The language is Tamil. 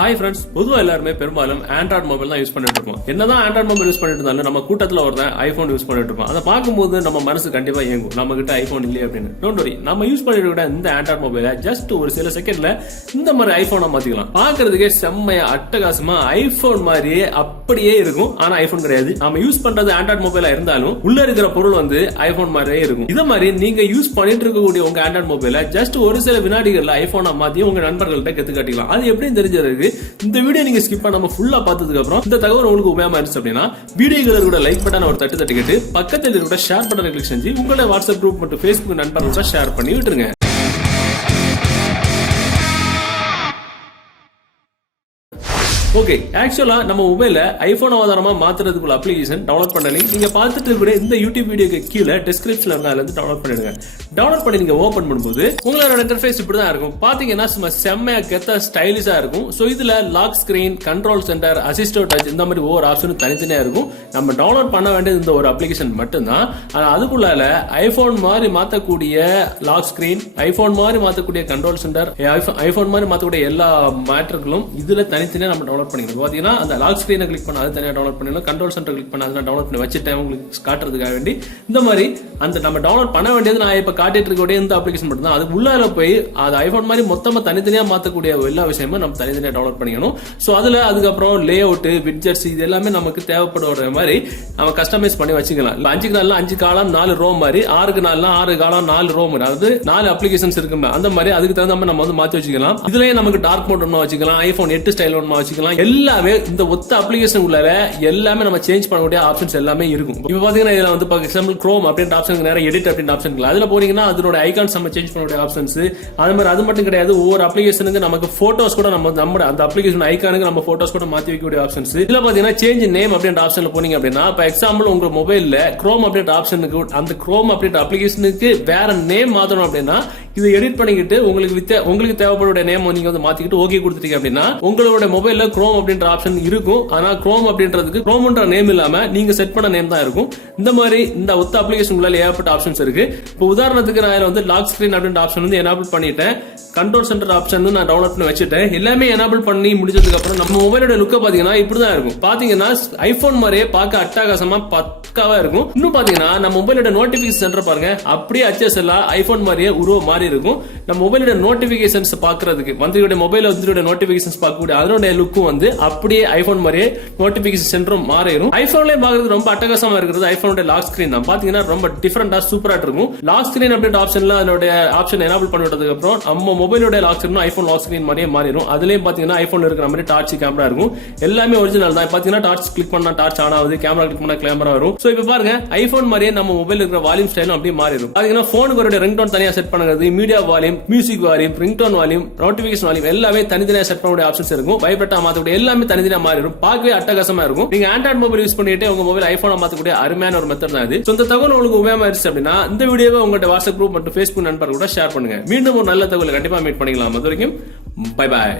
Hi friends, பொதுவா எல்லாருமே பெரும்பாலும் ஆண்ட்ராய்டு மொபைல் தான் யூஸ் பண்ணிட்டு இருப்போம். என்னதான் ஆண்ட்ராய்டு மொபைல் யூஸ் பண்ணிட்டு இருந்தாலும் நம்ம கூட்டத்துல ஒருத்தன் ஐபோன் யூஸ் பண்ணிட்டு இருப்போம். அதை பார்க்கும்போது நம்ம மனசு கண்டிப்பா இயங்கும், நம்ம கிட்ட ஐபோன் இல்லையே அப்படின்னு. டோன்ட் வரி, நம்ம யூஸ் பண்ணிட்டு இருக்க இந்த ஆண்ட்ராய்டு மொபைலை ஜஸ்ட் ஒரு சில செகண்ட்ல இந்த மாதிரி ஐபோனை மாத்திக்கலாம். பாக்குறதுக்கே செம்மையா அட்டகாசமா ஐபோன் மாதிரியே அப்படியே இருக்கும். ஆனா ஐபோன் கிடையாது. நம்ம யூஸ் பண்றது ஆண்ட்ராய்டு மொபைலா இருந்தாலும் உள்ள இருக்கிற பொருள் வந்து ஐபோன் மாதிரியே இருக்கும். இத மாதிரி நீங்க யூஸ் பண்ணிட்டு இருக்கக்கூடிய உங்க ஆண்ட்ராய்டு மொபைலை ஜஸ்ட் ஒரு சில வினாடிகள்ல ஐபோனை மாத்தி உங்க நண்பர்கள்ட்ட கத்து காட்டிக்கலாம். அது எப்படின்னு தெரிஞ்சதுக்கு இந்த வீடியோ நீங்க ஸ்கிப் பண்ணாம ஃபுல்லா பார்த்ததுக்கு அப்புறம் இந்த தகவல் உங்களுக்கு உபயோகமா இருந்துச்சு அப்படின்னா வீடியோல கூட லைக் பட்டன் ஒரு தட்டு தட்டிக்கிட்டு பக்கத்தில் இருக்கிற ஷேர் பட்டனை கிளிக் செஞ்சு உங்களோட வாட்ஸ்அப் குரூப் மற்றும் Facebook நண்பர்களோட ஷேர் பண்ணி விட்டுருங்க. ஓகே, ஆக்சுவலா நம்ம மொபைல ஐபோன் ஆதாரமா மாத்துறதுக்குள்ள அப்ளிகேஷன் டவுன்லோட் பண்ணி நீங்க பார்த்துட்டு இருக்கிற இந்த யூடியூப் வீடியோக்கு கீழே டிஸ்கிரிப்ஷன்ல இருந்து டவுன்லோட் பண்ணிடுங்க. டவுன்லோட் பண்ணி நீங்க ஓபன் பண்ணும்போது உங்களோட இன்டர்ஃபேஸ் இப்படிதான் இருக்கும். பாத்தீங்கன்னா சும்மா செம்மையா கெத்தா ஸ்டைலிஷா இருக்கும். சோ இதுல lock screen, control center, assistant touch இந்த மாதிரி ஒவ்வொரு ஆப்ஷனும் தனித்தனியா இருக்கும். நம்ம டவுன்லோட் பண்ண வேண்டியது இந்த ஒரு அப்ளிகேஷன் மட்டும்தான். ஆனா அதுக்குள்ளால ஐபோன் மாதிரி மாத்தக்கூடிய லாக் ஸ்கிரீன், ஐபோன் மாதிரி மாத்தக்கூடிய கண்ட்ரோல் சென்டர், ஐபோன் மாதிரி மாத்தக்கூடிய எல்லா மேட்டர்களும் இதுல தனித்தனியா நம்ம டவுன்லோட் பண்ணிக்கணும். பாத்தீங்கன்னா அந்த லாக் ஸ்கிரீனை கிளிக் பண்ண அது தனியா டவுன்லோட் பண்ணிடலாம். கண்ட்ரோல் சென்டர் கிளிக் பண்ண அதெல்லாம் டவுன்லோட் பண்ணி வச்சுட்டேன் உங்களுக்கு காட்டுறதுக்காக வேண்டி. இந்த மாதிரி அந்த நம்ம டவுன்லோட் பண்ண வேண்டியது நான் இப்ப காட்டிட்டு இருக்கக்கூடிய இந்த அப்ளிகேஷன் மட்டும் தான். அதுக்கு உள்ளால போய் அது ஐபோன் மாதிரி மொத்தமா தனித்தனியா மாத்தக்கூடிய எல்லா விஷயமும் நம்ம தனித்தனியா டவுன்லோட் பண்ணிக்கணும். சோ அதுல அதுக்கப்புறம் லே அவுட், விட்ஜெட்ஸ் இது எல்லாமே நமக்கு தேவைப்படுற மாதிரி நம்ம கஸ்டமைஸ் பண்ணி வச்சுக்கலாம். 5 நாள்ல 5 காலம் 4 ரோம் மாதிரி, 6 நாள்ல 6 காலம் 4 ரோம், அதாவது 4 அப்ளிகேஷன்ஸ் இருக்கு. அந்த மாதிரி அதுக்கு தகுந்த மாதிரி நம்ம வந்து மாத்தி வச்சுக்கலாம். இதுலயே நமக்கு டார்க் மோட் ஒண்ணு வச்சுக்கலாம், ஐபோன் 8 ஸ்டைல் ஒண்ணு வச்சுக்கலாம். எல்லாமே இந்த ஒத்த அப்ளிகேஷன் உள்ளால எல்லாமே நம்ம சேஞ்ச் பண்ணக்கூடிய ஆப்ஷன்ஸ் எல்லாமே இருக்கும். இப்போ பாத்தீங்கன்னா இதுல வந்து ஃபார் எக்ஸாம்பிள் குரோம் அப்படின்ற ஆப்ஷன், நேரா எடிட் அப்படின்ற ஆப்ஷன் இருக்கு. அதுல போனீங்கன்னா அதோட ஐகான்ஸ் நம்ம சேஞ்ச் பண்ணக்கூடிய ஆப்ஷன்ஸ். அது மாதிரி அது மட்டும் கிடையாது, ஒவ்வொரு அப்ளிகேஷனுக்கு நமக்கு போட்டோஸ் கூட நம்ம அந்த அப்ளிகேஷன் ஐகானுக்கு நம்ம போட்டோஸ் கூட மாத்தி வைக்கக்கூடிய ஆப்ஷன்ஸ். இதுல பாத்தீங்கன்னா சேஞ்ச் நேம் அப்படின்ற ஆப்ஷன்ல போனீங்க அப்படின்னா, இப்போ எக்ஸாம்பிள் உங்க மொபைல்ல குரோம் அப்படின்ற ஆப்ஷனுக்கு அந்த குரோம் அப்படின்ற அப்ளிகேஷனுக்கு வேற நேம் மாத்தணும் அப்படின்னா இதை எடிட் பண்ணிக்கிட்டு உங்களுக்கு தேவைப்பட நேம் நீங்க வந்து மாத்திக்கிட்டு ஓகே கொடுத்துட்டீங்க அப்படின்னா உங்களோட மொபைல்ல குரோம் அப்படின்ற ஆப்ஷன் இருக்கும். ஆனா குரோம் அப்படின்றதுக்கு குரோம்ன்ற நேம் இல்லாம நீங்க செட் பண்ண நேம் தான் இருக்கும். இந்த மாதிரி இந்த ஒத்த அப்ளிகேஷன் உள்ள ஏகப்பட்ட ஆப்ஷன்ஸ் இருக்கு. இப்போ உதாரணத்துக்கு நான் வந்து லாக் ஸ்கிரீன் அப்படின்ற ஆப்ஷன் வந்து எனேபிள் பண்ணிட்டேன். கண்ட்ரோல் சென்டர் ஆப்ஷன் நான் டவுன்லோட் பண்ணி வச்சுட்டேன். எல்லாமே எனேபிள் பண்ணி முடிச்சதுக்கு அப்புறம் நம்ம மொபைலோட லுக்க பாத்தீங்கன்னா இப்படிதான் இருக்கும். பாத்தீங்கன்னா ஐபோன் மாதிரியே பார்க்க அட்டகாசமா பக்காவா இருக்கும். இன்னும் பாத்தீங்கன்னா நம்ம மொபைலோட நோட்டிபிகேஷன் சென்டர் பாருங்க, அப்படியே அச்சஸ் எல்லாம் ஐபோன் மாதிரியே உருவம் மாறி இருக்கும். நம்ம மொபைலோட நோட்டிபிகேஷன்ஸ் பாக்குறதுக்கு வந்து மொபைல வந்து நோட்டிபிகேஷன்ஸ் பார்க்கக்கூடிய அதோட லுக்கும் வந்து அப்படியே ஐபோன் மாதிரியே நோட்டிபிகேஷன் சென்டரும் மாறிடும். ஐபோன்லயே பாக்குறது ரொம்ப அட்டகாசமா இருக்கிறது ஐபோனோட லாக் ஸ்கிரீன் தான். பாத்தீங்கன்னா ரொம்ப டிஃபரெண்டா சூப்பரா இருக்கும். லாக் ஸ்கிரீன் அப்படின்ற ஆப்ஷன்ல அதோட ஆப்ஷன் எனேபிள் பண்ணிட்டதுக்கு அப்புறம் நம்ம மொபைலோட lock screen iPhone lock screen மாதிரியே மாறிடும். அதுலயும் பாத்தீங்கன்னா ஐபோன்ல இருக்கிற மாதிரி டார்ச் கேமரா இருக்கும். எல்லாமே ஒரிஜினல் தான். பாத்தீங்கன்னா டார்ச் கிளிக் பண்ணா டார்ச் ஆன் ஆகுது, கேமரா கிளிக் பண்ணா கேமரா வரும். சோ இப்ப பாருங்க ஐபோன் மாதிரியே நம்ம மொபைல் இருக்கிற வால்யூம் ஸ்டைலும் அப்படியே மாறிடும். பாத்தீங்கன்னா போனுக்கு ஒரு ரிங்டோன் தனியா செட் பண்ணுறது, media volume, music volume, ringtone volume, notification volume எல்லாமே தனித்தனியா செட் பண்ணக்கூடிய ஆப்ஷன்ஸ் இருக்கும். வைப்ரேட்டா மாத்தக்கூடிய எல்லாமே தனித்தனியா மாறிடும். பார்க்கவே அட்டகாசமா இருக்கும். நீங்க ஆண்ட்ராய்டு மொபைல் யூஸ் பண்ணிட்டு உங்க மொபைல் ஐபோன் மாத்தக்கூடிய அருமையான ஒரு மெத்தட் தான் இது. இந்த தகவல் உங்களுக்கு உபயோகமா இருந்துச்சு அப்படின்னா இந்த வீடியோவை உங்களோட வாட்ஸ்அப் குரூப் மற்றும் Facebook நண்பர்களோட ஷேர் பண்ணுங்க. மீண்டும் ஒரு நல்ல தகவல் கண்டிப்பா மீட் பண்ணிக்கலாம். அது வரைக்கும் பை பாய்.